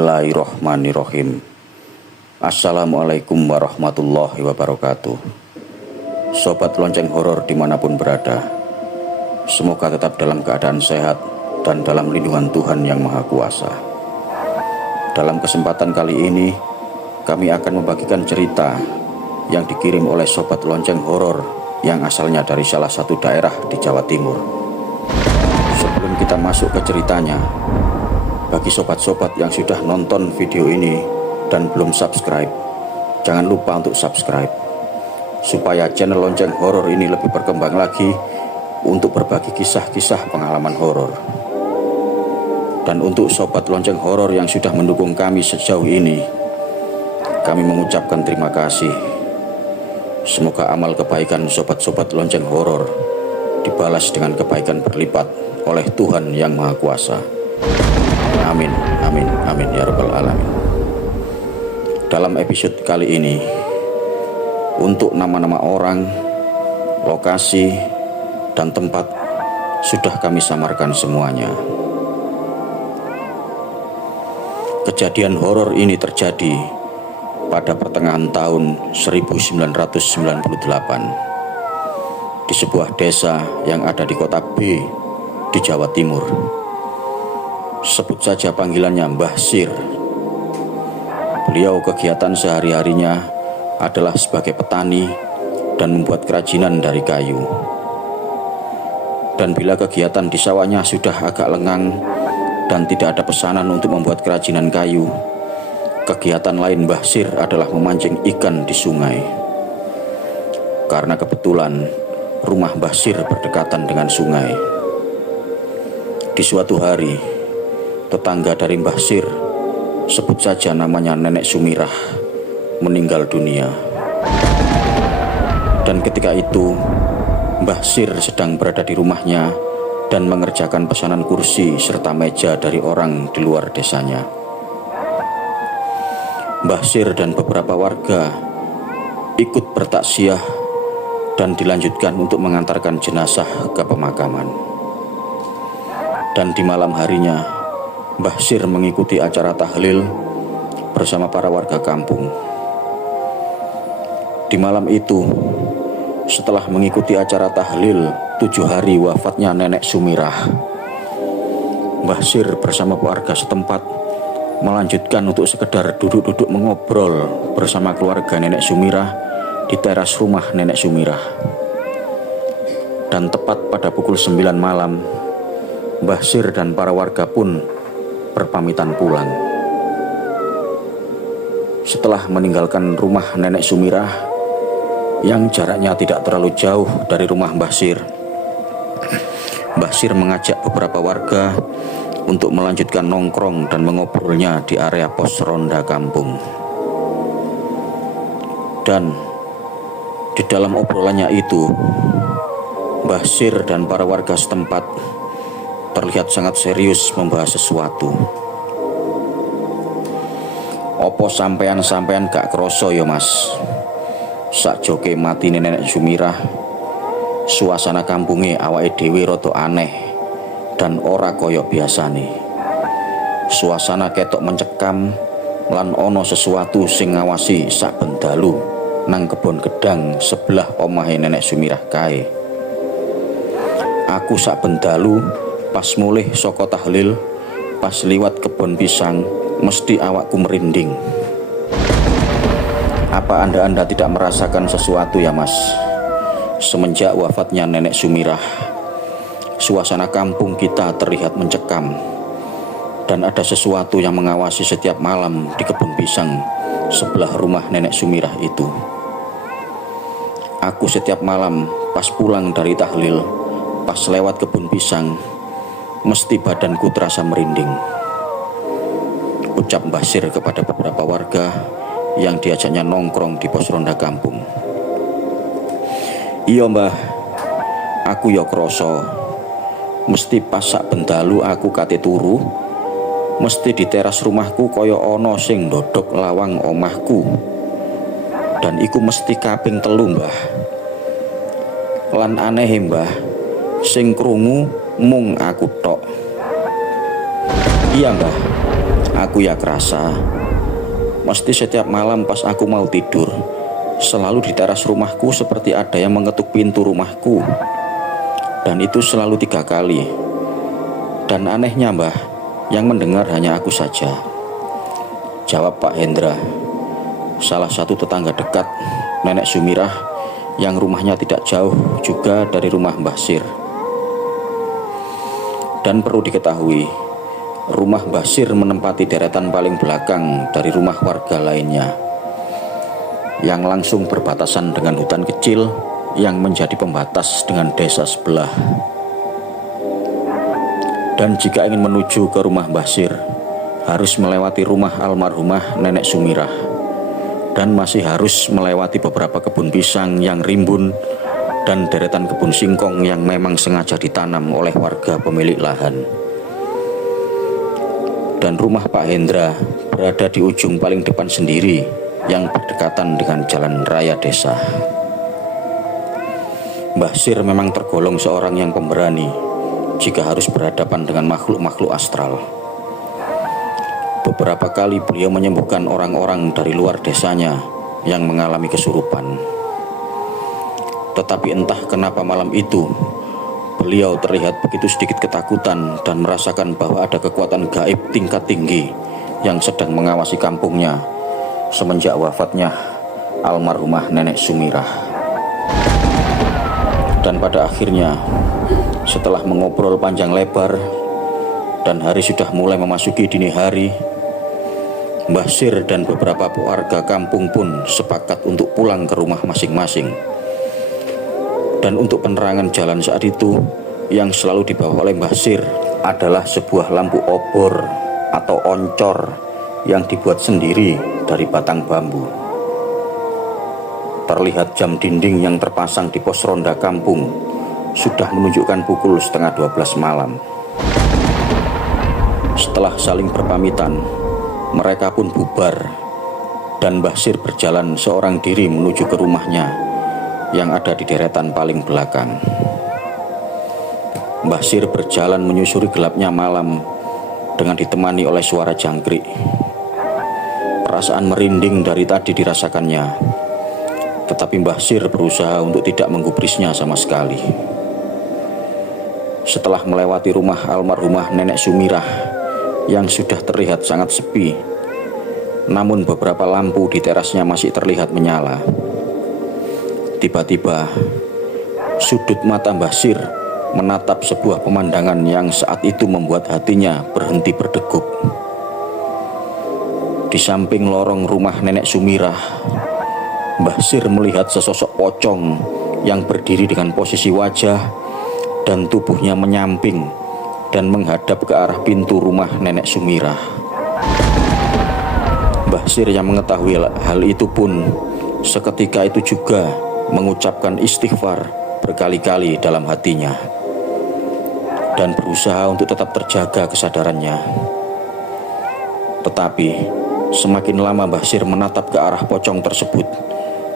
Bismillahirrohmanirrohim. Assalamualaikum warahmatullahi wabarakatuh. Sobat lonceng horor dimanapun berada, semoga tetap dalam keadaan sehat dan dalam lindungan Tuhan yang Maha Kuasa. Dalam kesempatan kali ini, kami akan membagikan cerita yang dikirim oleh sobat lonceng horor yang asalnya dari salah satu daerah di Jawa Timur. Sebelum kita masuk ke ceritanya, bagi sobat-sobat yang sudah nonton video ini dan belum subscribe, jangan lupa untuk subscribe supaya channel lonceng horor ini lebih berkembang lagi untuk berbagi kisah-kisah pengalaman horor. Dan untuk sobat lonceng horor yang sudah mendukung kami sejauh ini, kami mengucapkan terima kasih. Semoga amal kebaikan sobat-sobat lonceng horor dibalas dengan kebaikan berlipat oleh Tuhan yang Maha Kuasa. Amin, amin, amin ya rabbal alamin. Dalam episode kali ini, untuk nama-nama orang, lokasi, dan tempat sudah kami samarkan semuanya. Kejadian horor ini terjadi pada pertengahan tahun 1998 di sebuah desa yang ada di kota B di Jawa Timur. Sebut saja panggilannya Mbah Sir. Beliau kegiatan sehari-harinya adalah sebagai petani dan membuat kerajinan dari kayu. Dan bila kegiatan di sawahnya sudah agak lengang dan tidak ada pesanan untuk membuat kerajinan kayu, kegiatan lain Mbah Sir adalah memancing ikan di sungai. Karena kebetulan rumah Mbah Sir berdekatan dengan sungai. Di suatu hari, tetangga dari Mbah Sir, sebut saja namanya Nenek Sumirah, meninggal dunia. Dan ketika itu Mbah Sir sedang berada di rumahnya dan mengerjakan pesanan kursi serta meja dari orang di luar desanya. Mbah Sir dan beberapa warga ikut bertaksiah dan dilanjutkan untuk mengantarkan jenazah ke pemakaman. Dan di malam harinya Mbah Sir mengikuti acara tahlil bersama para warga kampung. Di malam itu, setelah mengikuti acara tahlil 7 hari wafatnya Nenek Sumirah, Mbah Sir bersama warga setempat melanjutkan untuk sekedar duduk-duduk mengobrol bersama keluarga Nenek Sumirah di teras rumah Nenek Sumirah. Dan tepat pada pukul 9 malam, Mbah Sir dan para warga pun berpamitan pulang. Setelah meninggalkan rumah Nenek Sumirah yang jaraknya tidak terlalu jauh dari rumah Mbah Sir, Mbah Sir mengajak beberapa warga untuk melanjutkan nongkrong dan mengobrolnya di area pos ronda kampung. Dan di dalam obrolannya itu, Mbah Sir dan para warga setempat terlihat sangat serius membahas sesuatu. Opo sampean gak kroso ya mas, sakjoke mati Nenek Sumirah, suasana kampungnya awake dhewe rada aneh dan ora koyok biasane. Suasana ketok mencekam lan ono sesuatu sing ngawasi saben dalu nang kebon gedang sebelah omahe Nenek Sumirah kae. Aku saben dalu pas mulih saka tahlil, pas liwat kebon pisang, mesti awakku merinding. Apa anda tidak merasakan sesuatu ya mas? Semenjak wafatnya Nenek Sumirah, suasana kampung kita terlihat mencekam, dan ada sesuatu yang mengawasi setiap malam di kebun pisang sebelah rumah Nenek Sumirah itu. Aku setiap malam pas pulang dari tahlil, pas lewat kebun pisang, mesti badanku terasa merinding, ucap Mbah Sir kepada beberapa warga yang diajaknya nongkrong di pos ronda kampung. Iya mbah, aku ya kroso, mesti pas sak bendalu aku kate turu, mesti di teras rumahku kaya ana sing ndodhok lawang omahku, dan iku mesti kaping 3 mbah. Lan aneh mbah, sing krungu mung aku tok. Iya mbah, Aku ya kerasa, mesti setiap malam pas aku mau tidur, selalu di teras rumahku seperti ada yang mengetuk pintu rumahku. Dan itu selalu 3 kali. Dan anehnya Mbah, yang mendengar hanya aku saja. Jawab Pak Hendra, salah satu tetangga dekat Nenek Sumirah yang rumahnya tidak jauh juga dari rumah Mbah Sir. Dan perlu diketahui, rumah Mbah Sir menempati deretan paling belakang dari rumah warga lainnya, yang langsung berbatasan dengan hutan kecil yang menjadi pembatas dengan desa sebelah. Dan jika ingin menuju ke rumah Mbah Sir, harus melewati rumah almarhumah Nenek Sumirah, dan masih harus melewati beberapa kebun pisang yang rimbun dan deretan kebun singkong yang memang sengaja ditanam oleh warga pemilik lahan. Dan rumah Pak Hendra berada di ujung paling depan sendiri yang berdekatan dengan jalan raya desa. Mbah Sir memang tergolong seorang yang pemberani jika harus berhadapan dengan makhluk-makhluk astral. Beberapa kali beliau menyembuhkan orang-orang dari luar desanya yang mengalami kesurupan. Tetapi entah kenapa malam itu beliau terlihat begitu sedikit ketakutan dan merasakan bahwa ada kekuatan gaib tingkat tinggi yang sedang mengawasi kampungnya semenjak wafatnya almarhumah Nenek Sumirah. Dan pada akhirnya, setelah mengobrol panjang lebar dan hari sudah mulai memasuki dini hari, Mbah Sir dan beberapa warga kampung pun sepakat untuk pulang ke rumah masing-masing. Dan untuk penerangan jalan saat itu, yang selalu dibawa oleh Mbah Sir adalah sebuah lampu obor atau oncor yang dibuat sendiri dari batang bambu. Terlihat jam dinding yang terpasang di pos ronda kampung sudah menunjukkan pukul 11:30 malam. Setelah saling berpamitan, mereka pun bubar dan Mbah Sir berjalan seorang diri menuju ke rumahnya yang ada di deretan paling belakang. Mbah Sir berjalan menyusuri gelapnya malam dengan ditemani oleh suara jangkrik. Perasaan merinding dari tadi dirasakannya, tetapi Mbah Sir berusaha untuk tidak menggubrisnya sama sekali. Setelah melewati rumah almarhumah Nenek Sumirah yang sudah terlihat sangat sepi, namun beberapa lampu di terasnya masih terlihat menyala, tiba-tiba sudut mata Mbah Sir menatap sebuah pemandangan yang saat itu membuat hatinya berhenti berdegup. Di samping lorong rumah Nenek Sumirah, Mbah Sir melihat sesosok pocong yang berdiri dengan posisi wajah dan tubuhnya menyamping dan menghadap ke arah pintu rumah Nenek Sumirah. Mbah Sir yang mengetahui hal itu pun seketika itu juga mengucapkan istighfar berkali-kali dalam hatinya dan berusaha untuk tetap terjaga kesadarannya. Tetapi semakin lama Mbah Sir menatap ke arah pocong tersebut,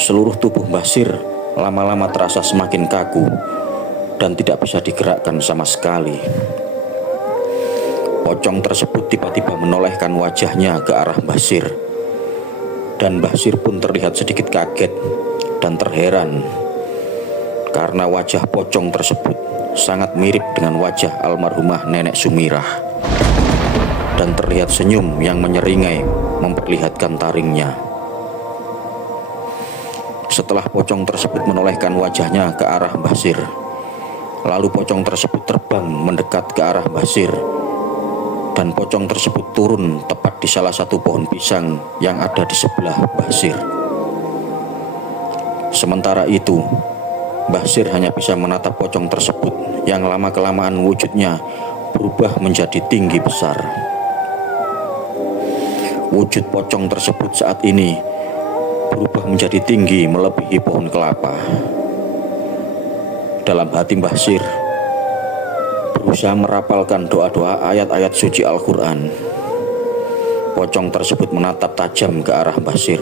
seluruh tubuh Mbah Sir lama-lama terasa semakin kaku dan tidak bisa digerakkan sama sekali. Pocong tersebut tiba-tiba menolehkan wajahnya ke arah Mbah Sir, dan Mbah Sir pun terlihat sedikit kaget dan terheran karena wajah pocong tersebut sangat mirip dengan wajah almarhumah Nenek Sumirah, dan terlihat senyum yang menyeringai memperlihatkan taringnya. Setelah pocong tersebut menolehkan wajahnya ke arah Mbah Sir, lalu pocong tersebut terbang mendekat ke arah Mbah Sir, dan pocong tersebut turun tepat di salah satu pohon pisang yang ada di sebelah Mbah Sir. Sementara itu, Mbah Sir hanya bisa menatap pocong tersebut yang lama-kelamaan wujudnya berubah menjadi tinggi besar. Wujud pocong tersebut saat ini berubah menjadi tinggi melebihi pohon kelapa. Dalam hati Mbah Sir berusaha merapalkan doa-doa ayat-ayat suci Al-Quran. Pocong tersebut menatap tajam ke arah Mbah Sir,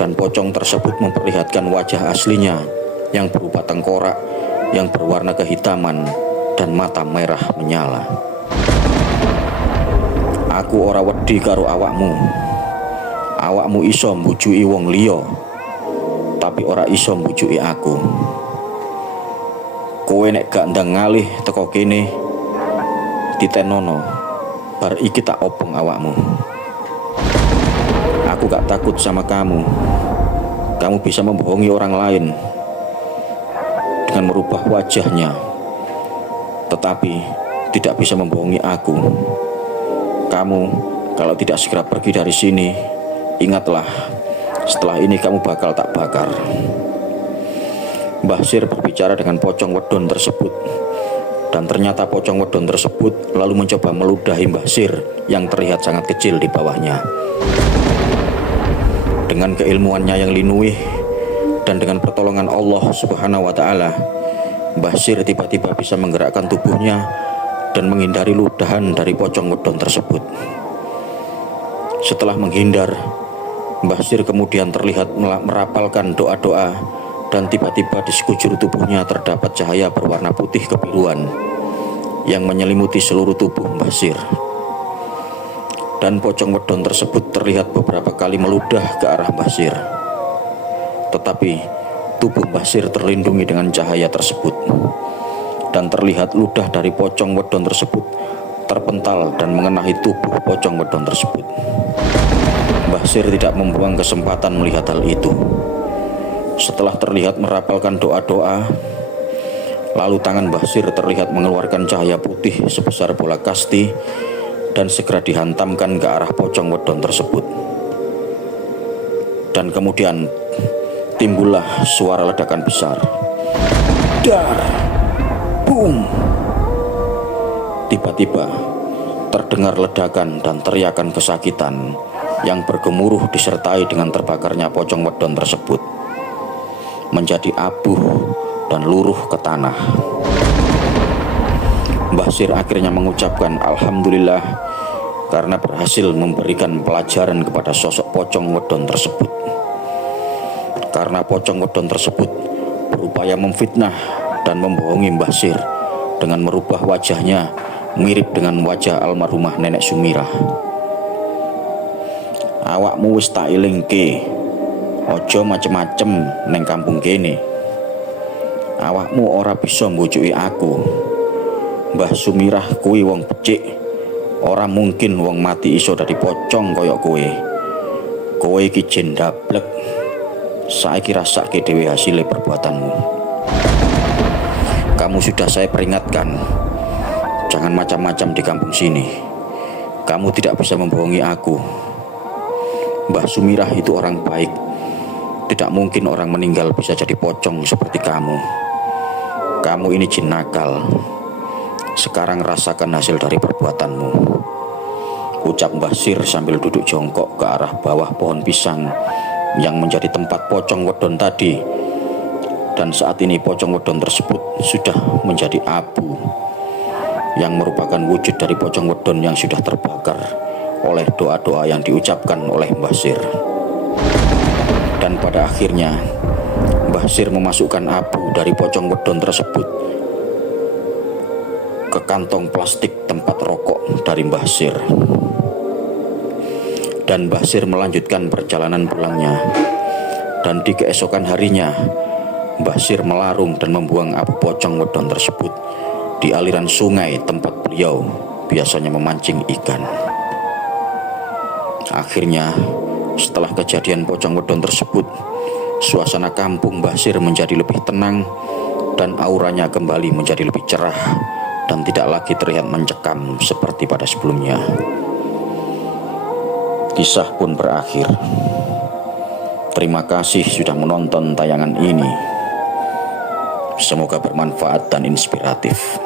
dan pocong tersebut memperlihatkan wajah aslinya yang berupa tengkorak yang berwarna kehitaman dan mata merah menyala. Aku ora wedi karo awakmu. Awakmu iso mbujuki wong liya, tapi ora iso mbujuki aku. Kowe nek gak ndang ngalih teko kene, ditenono, bar iki tak opong awakmu. Aku gak takut sama kamu. Kamu bisa membohongi orang lain dengan merubah wajahnya, tetapi tidak bisa membohongi aku. Kamu kalau tidak segera pergi dari sini, ingatlah, setelah ini kamu bakal tak bakar. Mbah Sir berbicara dengan pocong wedon tersebut, dan ternyata pocong wedon tersebut lalu mencoba meludahi Mbah Sir yang terlihat sangat kecil di bawahnya. Dengan keilmuannya yang linuih dan dengan pertolongan Allah Subhanahu wa Ta'ala, Mbah Sir tiba-tiba bisa menggerakkan tubuhnya dan menghindari ludahan dari pocong wedon tersebut. Setelah menghindar, Mbah Sir kemudian terlihat merapalkan doa-doa, dan tiba-tiba di sekujur tubuhnya terdapat cahaya berwarna putih kebiruan yang menyelimuti seluruh tubuh Mbah Sir. Dan pocong wedon tersebut terlihat beberapa kali meludah ke arah Mbah Sir. Tetapi tubuh Mbah Sir terlindungi dengan cahaya tersebut, dan terlihat ludah dari pocong wedon tersebut terpental dan mengenai tubuh pocong wedon tersebut. Mbah Sir tidak membuang kesempatan melihat hal itu. Setelah terlihat merapalkan doa-doa, lalu tangan Mbah Sir terlihat mengeluarkan cahaya putih sebesar bola kasti dan segera dihantamkan ke arah pocong wedon tersebut. Dan kemudian timbullah suara ledakan besar. Dar! Boom! Tiba-tiba terdengar ledakan dan teriakan kesakitan yang bergemuruh disertai dengan terbakarnya pocong wedon tersebut menjadi abu dan luruh ke tanah. Mbah Sir akhirnya mengucapkan alhamdulillah karena berhasil memberikan pelajaran kepada sosok pocong wedon tersebut. Karena pocong wedon tersebut berupaya memfitnah dan membohongi Mbah Sir dengan merubah wajahnya mirip dengan wajah almarhumah Nenek Sumirah. Awakmu wis tak ilingke, ojo macem-macem neng kampung kene. Awakmu ora bisa mbujuki aku. Mbah Sumirah kuwi wong becik. Ora mungkin wong mati iso dadi pocong koyok kowe. Kowe iki jin ndablek. Saiki rasake dhewe hasil perbuatanmu. Kamu sudah saya peringatkan, jangan macam-macam di kampung sini. Kamu tidak bisa membohongi aku. Mbah Sumirah itu orang baik. Tidak mungkin orang meninggal bisa jadi pocong seperti kamu. Kamu ini jin nakal. Sekarang rasakan hasil dari perbuatanmu, ucap Mbah Sir sambil duduk jongkok ke arah bawah pohon pisang yang menjadi tempat pocong wedon tadi. Dan saat ini pocong wedon tersebut sudah menjadi abu, yang merupakan wujud dari pocong wedon yang sudah terbakar oleh doa-doa yang diucapkan oleh Mbah Sir. Dan pada akhirnya Mbah Sir memasukkan abu dari pocong wedon tersebut ke kantong plastik tempat rokok dari Mbah Sir. Dan Mbah Sir melanjutkan perjalanan pulangnya. Dan di keesokan harinya Mbah Sir melarung dan membuang abu pocong wedon tersebut di aliran sungai tempat beliau biasanya memancing ikan. Akhirnya setelah kejadian pocong wedon tersebut, suasana kampung Mbah Sir menjadi lebih tenang dan auranya kembali menjadi lebih cerah dan tidak lagi terlihat mencekam seperti pada sebelumnya. Kisah pun berakhir. Terima kasih sudah menonton tayangan ini. Semoga bermanfaat dan inspiratif.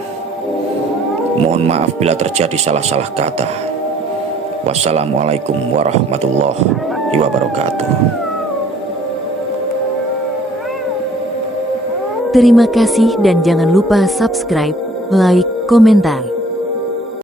Mohon maaf bila terjadi salah-salah kata. Wassalamualaikum warahmatullahi wabarakatuh. Terima kasih dan jangan lupa subscribe, like, komentar.